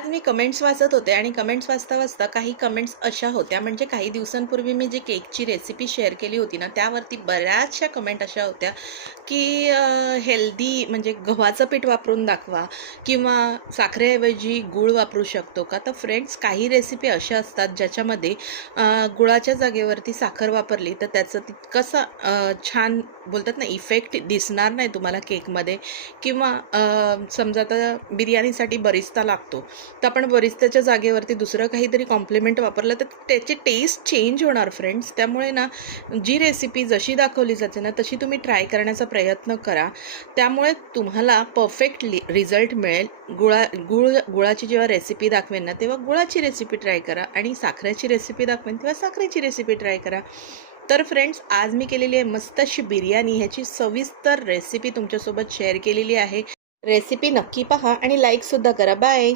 आज मी कमेंट्स वाचत होते आणि कमेंट्स वाचता वाचता काही कमेंट्स अशा होत्या, म्हणजे काही दिवसांपूर्वी मी जी केकची रेसिपी शेअर केली होती ना, त्यावरती बऱ्याचशा कमेंट अशा होत्या की हेल्दी म्हणजे गव्हाचं पीठ वापरून दाखवा किंवा साखरेऐवजी गूळ वापरू शकतो का. तर फ्रेंड्स, काही रेसिपी अशा असतात ज्याच्यामध्ये गुळाच्या जागेवरती साखर वापरली तर त्याचं तितकंसं छान बोलतात ना इफेक्ट दिसणार नाही तुम्हाला केकमध्ये. किंवा समजा आता बिर्याणीसाठी बरिस्ता लागतो, तर आपण बरिस्त्याच्या जागेवरती दुसरं काहीतरी कॉम्प्लिमेंट वापरलं तर त्याची टेस्ट चेंज होणार फ्रेंड्स. त्यामुळे ना, जी रेसिपी जशी दाखवली जाते ना तशी तुम्ही ट्राय करण्याचा प्रयत्न करा. त्यामुळे तुम्हाला परफेक्ट रिझल्ट मिळेल. गुळाची जेव्हा रेसिपी दाखवेन ना तेव्हा गुळाची रेसिपी ट्राय करा, आणि साखरेची रेसिपी दाखवेन तेव्हा साखरेची रेसिपी ट्राय करा. तर फ्रेंड्स, आज मी केलेली आहे मस्त अशी बिर्याणी. ह्याची सविस्तर रेसिपी तुमच्यासोबत शेअर केलेली आहे. रेसिपी नक्की पहा आणि लाईकसुद्धा करा. बाय.